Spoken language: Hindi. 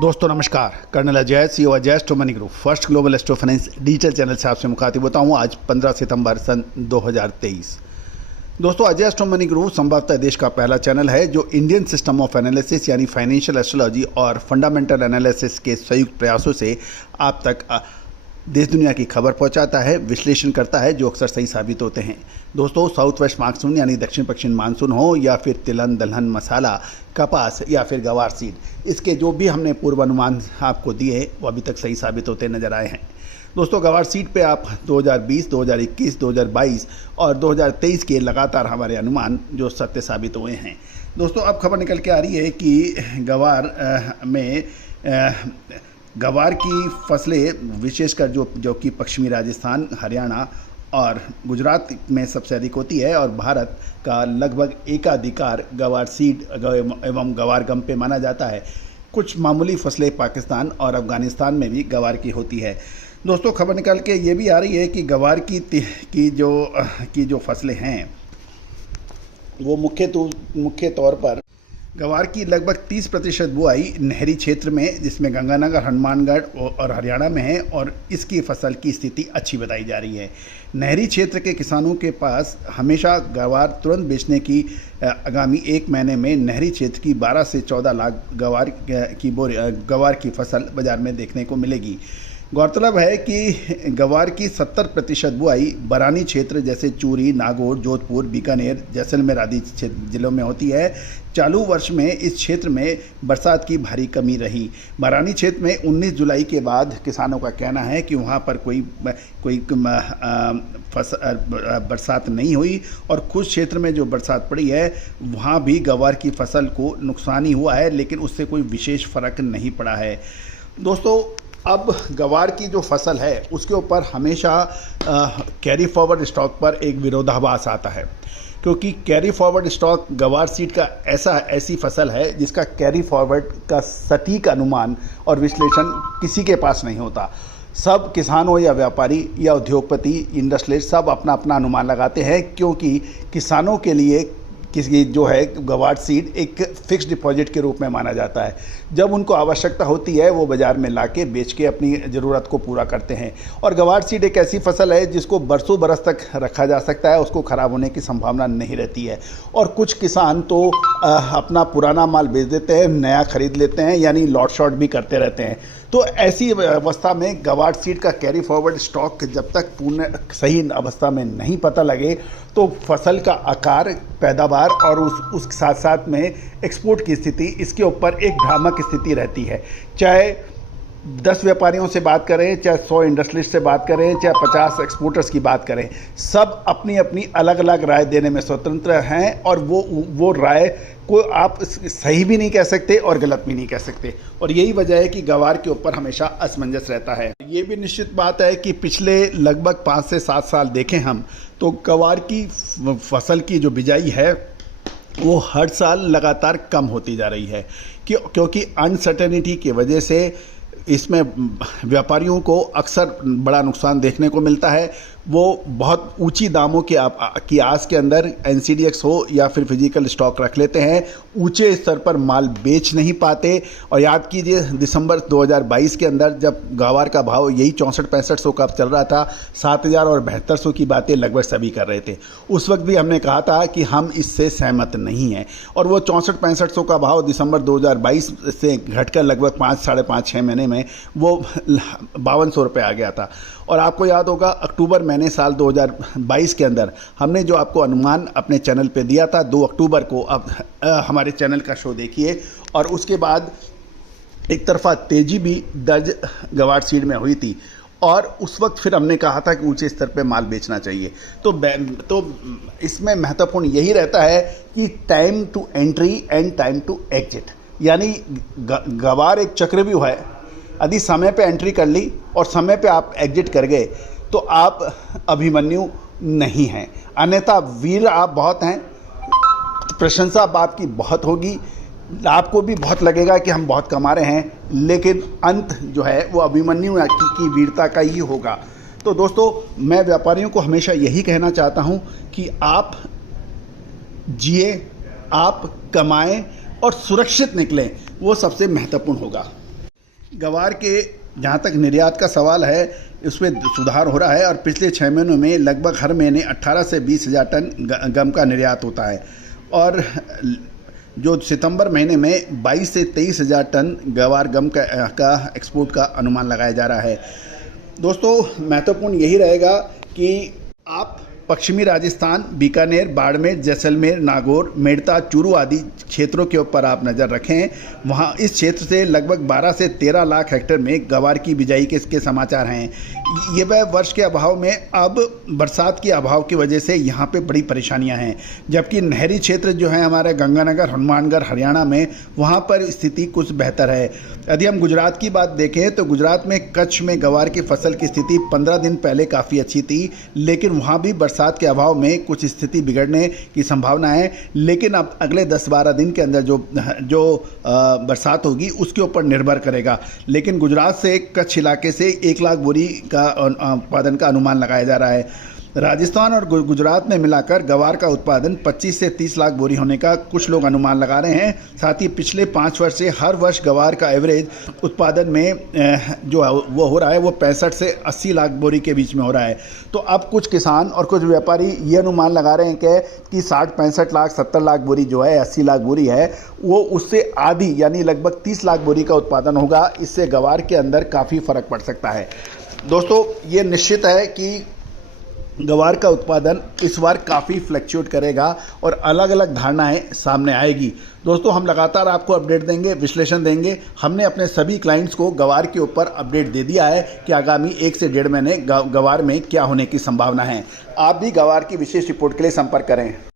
दोस्तों नमस्कार, colonel Ajay CEO Ajay astro money group first global astro finance digital channel से आपसे मुखातिब होता हूँ। आज 15 सितंबर सन 2023। दोस्तों, अजय एस्ट्रो मनी ग्रुप संभवतः देश का पहला चैनल है जो इंडियन सिस्टम ऑफ एनालिसिस यानी फाइनेंशियल एस्ट्रोलॉजी और फंडामेंटल एनालिसिस के संयुक्त प्रयासों से आप तक देश दुनिया की खबर पहुंचाता है, विश्लेषण करता है जो अक्सर सही साबित होते हैं। दोस्तों, साउथ वेस्ट मानसून यानी दक्षिण पश्चिम मानसून हो या फिर तिलहन दलहन मसाला कपास या फिर गवार सीड, इसके जो भी हमने पूर्वानुमान आपको दिए वो अभी तक सही साबित होते नजर आए हैं। दोस्तों, गवार सीड पे आप 2020, 2021, 2022 और 2023 के लगातार हमारे अनुमान जो सत्य साबित हुए हैं। दोस्तों, अब खबर निकल के आ रही है कि गवार की फसलें विशेषकर जो कि पश्चिमी राजस्थान, हरियाणा और गुजरात में सबसे अधिक होती है और भारत का लगभग एकाधिकार गवार सीड एवं गवार गम पे माना जाता है। कुछ मामूली फसलें पाकिस्तान और अफगानिस्तान में भी गवार की होती है। दोस्तों, खबर निकल के ये भी आ रही है कि गवार की जो फसलें हैं वो मुख्य तौर पर गवार की लगभग 30% बुआई नहरी क्षेत्र में, जिसमें गंगानगर, हनुमानगढ़ और हरियाणा में है और इसकी फसल की स्थिति अच्छी बताई जा रही है। नहरी क्षेत्र के किसानों के पास हमेशा गवार तुरंत बेचने की आगामी 1 महीने में नहरी क्षेत्र की 12 से 14 लाख गवार की फसल बाजार में देखने को मिलेगी। गौरतलब है कि गवार की 70% बुआई बरानी क्षेत्र जैसे चूरी, नागौर, जोधपुर, बीकानेर, जैसलमेर आदि जिलों में होती है। चालू वर्ष में इस क्षेत्र में बरसात की भारी कमी रही। बरानी क्षेत्र में 19 जुलाई के बाद किसानों का कहना है कि वहां पर कोई बरसात नहीं हुई और कुछ क्षेत्र में जो बरसात पड़ी है वहां भी गवार की फसल को नुकसान ही हुआ है, लेकिन उससे कोई विशेष फर्क नहीं पड़ा है। दोस्तों, अब गवार की जो फसल है उसके ऊपर हमेशा कैरी फॉरवर्ड स्टॉक पर एक विरोधाभास आता है, क्योंकि कैरी फॉरवर्ड स्टॉक गवार सीड का ऐसी फसल है जिसका कैरी फॉरवर्ड का सटीक अनुमान और विश्लेषण किसी के पास नहीं होता। सब किसान हो या व्यापारी या उद्योगपति, इंडस्ट्रियलिस्ट, सब अपना अपना अनुमान लगाते हैं, क्योंकि किसानों के लिए किसी जो है गवार सीड एक फिक्स डिपॉजिट के रूप में माना जाता है। जब उनको आवश्यकता होती है वो बाज़ार में लाके बेच के अपनी ज़रूरत को पूरा करते हैं। और गवार सीड एक ऐसी फसल है जिसको बरसों बरस तक रखा जा सकता है, उसको ख़राब होने की संभावना नहीं रहती है। और कुछ किसान तो अपना पुराना माल बेच देते हैं, नया खरीद लेते हैं, यानी लॉट शॉट भी करते रहते हैं। तो ऐसी अवस्था में गवार सीड का कैरी फॉरवर्ड स्टॉक जब तक पूर्ण सही अवस्था में नहीं पता लगे तो फसल का आकार, पैदावार और उसके साथ साथ में एक्सपोर्ट की स्थिति, इसके ऊपर एक भ्रामक स्थिति रहती है। चाहे 10 व्यापारियों से बात करें, चाहे 100 इंडस्ट्रियलिस्ट से बात करें, चाहे 50 एक्सपोर्टर्स की बात करें, सब अपनी अपनी अलग अलग राय देने में स्वतंत्र हैं और वो राय को आप सही भी नहीं कह सकते और गलत भी नहीं कह सकते। और यही वजह है कि गवार के ऊपर हमेशा असमंजस रहता है। ये भी निश्चित बात है कि पिछले लगभग 5 से 7 साल देखें हम तो गवार की फसल की जो बिजाई है वो हर साल लगातार कम होती जा रही है, क्योंकि अनसर्टेनिटी की वजह से इसमें व्यापारियों को अक्सर बड़ा नुकसान देखने को मिलता है। वो बहुत ऊंची दामों की आस के अंदर एनसीडीएक्स हो या फिर फिजिकल स्टॉक रख लेते हैं, ऊंचे स्तर पर माल बेच नहीं पाते। और याद कीजिए दिसंबर 2022 के अंदर जब गवार का भाव यही 64-6500 का चल रहा था, 7000 और 7200 की बातें लगभग सभी कर रहे थे। उस वक्त भी हमने कहा था कि हम इससे सहमत नहीं हैं और वो 64-6500 का भाव दिसंबर 2022 से घटकर लगभग 5-5.5-6 महीने में वो 5200 रुपये आ गया था। और आपको याद होगा अक्टूबर महीने साल 2022 के अंदर हमने जो आपको अनुमान अपने चैनल पे दिया था 2 अक्टूबर को, अब हमारे चैनल का शो देखिए, और उसके बाद एक तरफा तेजी भी दर्ज गवार सीड में हुई थी और उस वक्त फिर हमने कहा था कि ऊंचे स्तर पे माल बेचना चाहिए। तो इसमें महत्वपूर्ण यही रहता है कि time to entry and time to exit, यानी गवार एक चक्रव्यूह है। यदि समय पे एंट्री कर ली और समय पे आप एग्जिट कर गए तो आप अभिमन्यु नहीं हैं, अन्यथा वीर आप बहुत हैं, प्रशंसा आपकी बहुत होगी, आपको भी बहुत लगेगा कि हम बहुत कमा रहे हैं, लेकिन अंत जो है वो अभिमन्यु की वीरता का ही होगा। तो दोस्तों, मैं व्यापारियों को हमेशा यही कहना चाहता हूं कि आप जिए, आप कमाएं और सुरक्षित निकलें, वो सबसे महत्वपूर्ण होगा। गवार के जहाँ तक निर्यात का सवाल है उसमें सुधार हो रहा है और पिछले 6 महीनों में लगभग हर महीने 18 से 20 हज़ार टन गम का निर्यात होता है और जो सितंबर महीने में 22 से 23 हज़ार टन गवार गम का एक्सपोर्ट का अनुमान लगाया जा रहा है। दोस्तों महत्वपूर्ण यही रहेगा कि आप पश्चिमी राजस्थान, बीकानेर, बाड़मेर, जैसलमेर, नागौर, मेड़ता, चूरू आदि क्षेत्रों के ऊपर आप नज़र रखें। वहाँ इस क्षेत्र से लगभग 12 से 13 लाख हेक्टेयर में गवार की बिजाई के समाचार हैं। ये वह वर्ष के अभाव में अब बरसात के अभाव की वजह से यहाँ पे बड़ी परेशानियाँ हैं, जबकि नहरी क्षेत्र जो है हमारे गंगानगर, हनुमानगढ़, हरियाणा में, वहाँ पर स्थिति कुछ बेहतर है। यदि हम गुजरात की बात देखें तो गुजरात में कच्छ में गवार की फसल की स्थिति 15 दिन पहले काफ़ी अच्छी थी, लेकिन वहाँ भी बरसात के अभाव में कुछ स्थिति बिगड़ने की संभावना है। लेकिन अब अगले 10-12 दिन के अंदर जो बरसात होगी उसके ऊपर निर्भर करेगा। लेकिन गुजरात से कच्छ इलाके से 1 लाख बोरी का उत्पादन का अनुमान लगाया जा रहा है। राजस्थान और गुजरात में मिलाकर गवार का उत्पादन 25 से 30 लाख बोरी होने का कुछ लोग अनुमान लगा रहे हैं। साथ ही पिछले 5 वर्ष से हर वर्ष गवार का एवरेज उत्पादन में जो वो हो रहा है वो 65 से 80 लाख बोरी के बीच में हो रहा है। तो अब कुछ किसान और कुछ व्यापारी ये अनुमान लगा रहे हैं कि 60-65 लाख 70 लाख बोरी जो है 80 लाख बोरी है वो उससे आधी यानी लगभग 30 लाख बोरी का उत्पादन होगा। इससे गवार के अंदर काफ़ी फ़र्क पड़ सकता है। दोस्तों ये निश्चित है कि गवार का उत्पादन इस बार काफ़ी फ्लक्चुएट करेगा और अलग अलग धारणाएं सामने आएगी। दोस्तों हम लगातार आपको अपडेट देंगे, विश्लेषण देंगे। हमने अपने सभी क्लाइंट्स को गवार के ऊपर अपडेट दे दिया है कि आगामी 1 से 1.5 महीने गवार में क्या होने की संभावना है। आप भी गवार की विशेष रिपोर्ट के लिए संपर्क करें।